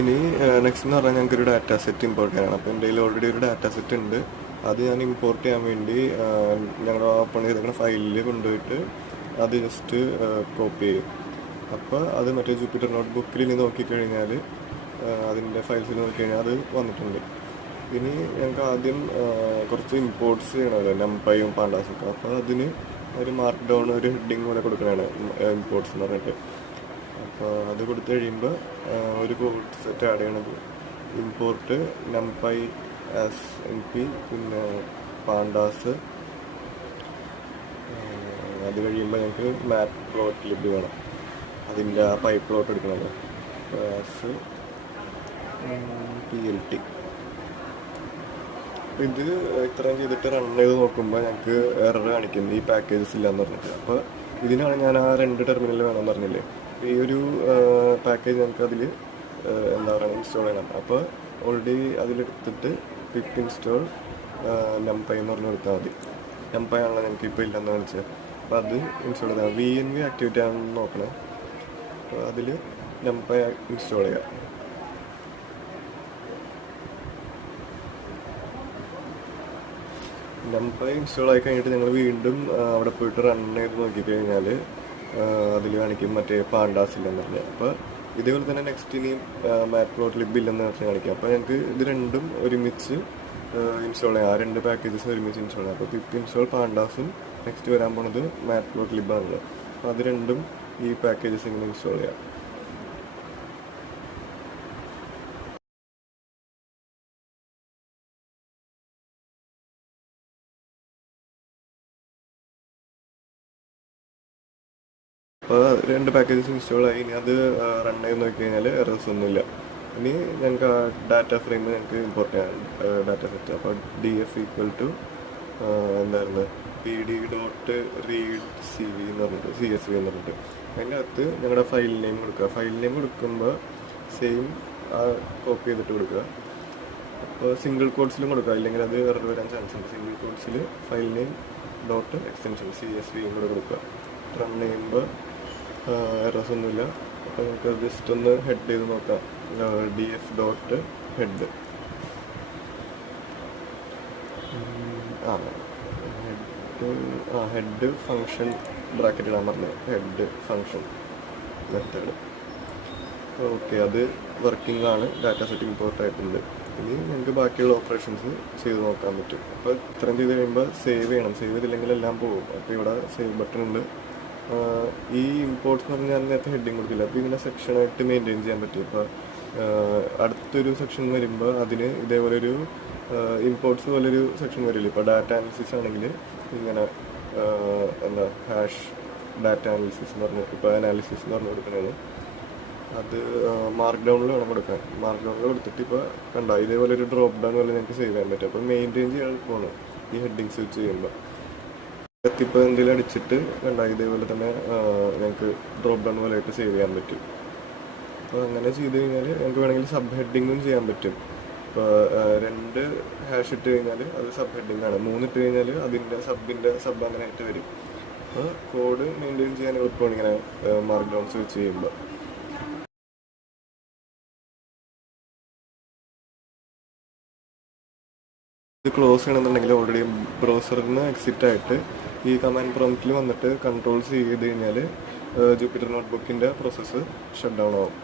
ഇനി നെക്സ്റ്റ് എന്ന് പറഞ്ഞാൽ ഞങ്ങൾക്ക് ഒരു ഡാറ്റ സെറ്റ് ഇമ്പോർട്ട് ചെയ്യണം. അപ്പോൾ എൻ്റെ കയ്യിൽ ഓൾറെഡി ഒരു ഡാറ്റ സെറ്റ് ഉണ്ട്. അത് ഞാൻ ഇമ്പോർട്ട് ചെയ്യാൻ വേണ്ടി ഞങ്ങൾ ഓപ്പൺ ചെയ്തിരിക്കുന്ന ഫയലിൽ കൊണ്ടുപോയിട്ട് അത് ജസ്റ്റ് കോപ്പി ചെയ്യും. അപ്പോൾ അത് മറ്റേ ജൂപ്പിറ്റർ നോട്ട്ബുക്കിൽ ഇനി നോക്കിക്കഴിഞ്ഞാൽ അതിൻ്റെ ഫയൽസിൽ നോക്കിക്കഴിഞ്ഞാൽ അത് വന്നിട്ടുണ്ട്. ഇനി ഞങ്ങൾക്ക് ആദ്യം കുറച്ച് ഇമ്പോർട്ട്സ് ചെയ്യണമല്ലോ, നംപൈയും പാണ്ടാസൊക്കെ. അപ്പോൾ അതിന് ഒരു മാർക്ക് ഡൗൺ ഒരു ഹെഡിങ് പോലെ കൊടുക്കണതാണ് ഇമ്പോർട്ട്സ് എന്ന് പറഞ്ഞിട്ട്. അപ്പോൾ അത് കൊടുത്തു കഴിയുമ്പോൾ ഒരു കോഡ് സെറ്റ് ആഡ് ചെയ്യണത് import NumPy as an P, പിന്നെ പാണ്ടാസ്. അത് കഴിയുമ്പോൾ ഞങ്ങൾക്ക് മാറ്റ് പ്ലോട്ട് ലിബ് വേണം, അതിൻ്റെ ആ പൈപ്പ് പ്ലോട്ട് എടുക്കണമല്ലോ, ആസ് PLT. അപ്പോൾ ഇത് ഇത്രയും ചെയ്തിട്ട് റൺ ചെയ്ത് നോക്കുമ്പോൾ ഞങ്ങൾക്ക് എറർ കാണിക്കും, ഈ പാക്കേജസ് ഇല്ലയെന്ന് പറഞ്ഞിട്ട്. അപ്പോൾ ഇതിനാണ് ഞാൻ ആ 2 ടെർമിനൽ വേണമെന്ന് പറഞ്ഞില്ലേ. ഈ ഒരു പാക്കേജ് ഞങ്ങൾക്ക് അതിൽ എന്താ പറയുക ഇൻസ്റ്റാൾ ചെയ്യണം. അപ്പോൾ ഓൾറെഡി അതിലെടുത്തിട്ട് പിപ്പ് ഇൻസ്റ്റാൾ നംപൈ എന്ന് പറഞ്ഞ് കൊടുത്താൽ മതി. നംപൈ ആണല്ലോ ഞങ്ങൾക്ക് ഇപ്പോൾ ഇല്ലെന്ന് കാണിച്ചത്. അപ്പോൾ അത് ഇൻസ്റ്റാൾ ചെയ്താൽ VNV ആക്ടിവിറ്റി ആണെന്ന് നോക്കണേ. അപ്പോൾ അതിൽ നംപൈ ഇൻസ്റ്റാൾ ചെയ്യാം. നംപൈ ഇൻസ്റ്റാൾ ആയി കഴിഞ്ഞിട്ട് ഞങ്ങൾ വീണ്ടും അവിടെ പോയിട്ട് റൺ ചെയ്ത് നോക്കിക്കഴിഞ്ഞാൽ അതിൽ കാണിക്കും മറ്റേ പാണ്ടാസ് ഇല്ലെന്ന് പറഞ്ഞാൽ. അപ്പോൾ ഇതേപോലെ തന്നെ നെക്സ്റ്റ് ഇനിയും മാറ്റ് പ്ലോട്ട് ലിബ് ഇല്ലെന്ന് പറഞ്ഞ് കാണിക്കാം. അപ്പോൾ ഞങ്ങൾക്ക് ഇത് രണ്ടും ഒരുമിച്ച് ഇൻസ്റ്റാൾ ചെയ്യാം, ആ 2 പാക്കേജസ് ഒരുമിച്ച് ഇൻസ്റ്റാൾ ചെയ്യാം. അപ്പോൾ പിപ്പ് ഇൻസ്റ്റാൾ പാണ്ടാസും നെക്സ്റ്റ് വരാൻ പോണത് മാറ്റ് പ്ലോട്ട് ലിബാണല്ലോ. അപ്പോൾ അത് രണ്ടും ഈ പാക്കേജസ് ഇങ്ങനെ ഇൻസ്റ്റാൾ ചെയ്യാം. അപ്പോൾ 2 പാക്കേജസ് ഇൻസ്റ്റാൾ ആയി. ഇനി അത് റൺ ചെയ്ത് നോക്കി കഴിഞ്ഞാൽ എറർസ് ഒന്നുമില്ല. ഇനി ഞങ്ങൾക്ക് ആ ഡാറ്റ ഫ്രെയിം ഞങ്ങൾക്ക് ഇമ്പോർട്ട് ചെയ്യാം, ഡാറ്റ സെറ്റ്. അപ്പോൾ DF = എന്തായിരുന്നു PD.read CV എന്ന് പറഞ്ഞിട്ട് CSV എന്ന് പറഞ്ഞിട്ട് അതിൻ്റെ അകത്ത് ഞങ്ങളുടെ ഫയൽ നെയിം കൊടുക്കുക. ഫയൽ നെയിം കൊടുക്കുമ്പോൾ സെയിം കോപ്പി ചെയ്തിട്ട് കൊടുക്കുക. അപ്പോൾ സിംഗിൾ കോഡ്സിലും കൊടുക്കുക, ഇല്ലെങ്കിൽ അത് എറർ വരാൻ ചാൻസ് ഉണ്ട്. സിംഗിൾ കോഡ്സിൽ file name dot extension CSV കൂടെ കൊടുക്കുക. റൺ ചെയ്യുമ്പോൾ എറർസ് ഒന്നുമില്ല. അപ്പോൾ നമുക്ക് ജസ്റ്റ് ഒന്ന് ഹെഡ് ചെയ്ത് നോക്കാം. DF.head ഹെഡ് ഫങ്ഷൻ ബ്രാക്കറ്റ് ഇടാൻ പറഞ്ഞു, ഹെഡ് ഫങ്ഷൻ മെത്തേഡ്. ഓക്കെ, അത് വർക്കിംഗ് ആണ്, ഡാറ്റ സെറ്റ് ഇമ്പോർട്ട് ആയിട്ടുണ്ട്. ഇനി ഞങ്ങൾക്ക് ബാക്കിയുള്ള ഓപ്പറേഷൻസ് ചെയ്ത് നോക്കാൻ പറ്റും. അപ്പോൾ ഇത്രയും ചെയ്ത് കഴിയുമ്പോൾ സേവ് ചെയ്യണം. സേവ് ചെയ്തില്ലെങ്കിൽ എല്ലാം പോകും. അപ്പോൾ ഇവിടെ സേവ് ബട്ടൺ ഉണ്ട്. ഈ ഇമ്പോർട്ട്സ് എന്ന് പറഞ്ഞാൽ ഞാൻ നേരത്തെ ഹെഡിങ് കൊടുക്കില്ല. അപ്പോൾ ഇങ്ങനെ സെക്ഷനായിട്ട് മെയിൻറ്റെയിൻ ചെയ്യാൻ പറ്റും. അപ്പോൾ അടുത്തൊരു സെക്ഷൻ വരുമ്പോൾ അതിന് ഇതേപോലെ ഒരു ഇമ്പോർട്ട്സ് പോലൊരു സെക്ഷൻ വരില്ല. ഇപ്പോൾ ഡാറ്റ അനാലിസിസ് ആണെങ്കിൽ ഇങ്ങനെ എന്താ ഹാഷ് ഡാറ്റ അനാലിസിസ് എന്ന് പറഞ്ഞ്, ഇപ്പോൾ അനാലിസിസ് എന്ന് പറഞ്ഞ് കൊടുക്കുന്നത് അത് മാർക്ക് ഡൗണിൽ വേണം കൊടുക്കാൻ. മാർക്ക് ഡൗണിൽ കൊടുത്തിട്ട് ഇപ്പോൾ കണ്ട ഇതേപോലെ ഒരു ഡ്രോപ്പ് ഡൗൺ പോലെ ഞങ്ങൾക്ക് സേവ് ചെയ്യാൻ പറ്റും. അപ്പോൾ മെയിൻറ്റെയിൻ ചെയ്യാൻ എളുപ്പമാണ് ഈ ഹെഡിങ് സ്വിച്ച് ചെയ്യുമ്പോൾ. ഇപ്പോൾ എന്തെങ്കിലും അടിച്ചിട്ട് കണ്ട ഇതേപോലെ തന്നെ ഞങ്ങൾക്ക് ഡ്രോപ്പ് ഡൗൺ പോലെ ആയിട്ട് സേവ് ചെയ്യാൻ പറ്റും. അപ്പോൾ അങ്ങനെ ചെയ്ത് കഴിഞ്ഞാൽ ഞങ്ങൾക്ക് വേണമെങ്കിൽ സബ് ഹെഡിങ്ങും ചെയ്യാൻ പറ്റും. ഇപ്പോൾ 2 ഹാഷ് ഇട്ട് കഴിഞ്ഞാൽ അത് സബ് ഹെഡിങ് ആണ്, 3 ഇട്ട് കഴിഞ്ഞാൽ അതിൻ്റെ സബ് അങ്ങനെ ആയിട്ട് വരും. അപ്പോൾ കോഡ് മെയിൻറ്റെയിൻ ചെയ്യാൻ എളുപ്പമാണ് ഇങ്ങനെ മാർക്ക് ഡൗൺ സ്വിച്ച് ചെയ്യുമ്പോൾ. ഇത് ക്ലോസ് ചെയ്യണമെന്നുണ്ടെങ്കിൽ ഓൾറെഡി ബ്രൗസറിൽ നിന്ന് എക്സിറ്റ് ആയിട്ട് ഈ കമാൻഡ് പ്രോംപ്റ്റിൽ വന്നിട്ട് കൺട്രോൾസ് ചെയ്ത് കഴിഞ്ഞാൽ ജൂപ്പിറ്റർ നോട്ട്ബുക്കിൻ്റെ പ്രോസസ്സ് ഷട്ട് ഡൗൺ ആവും.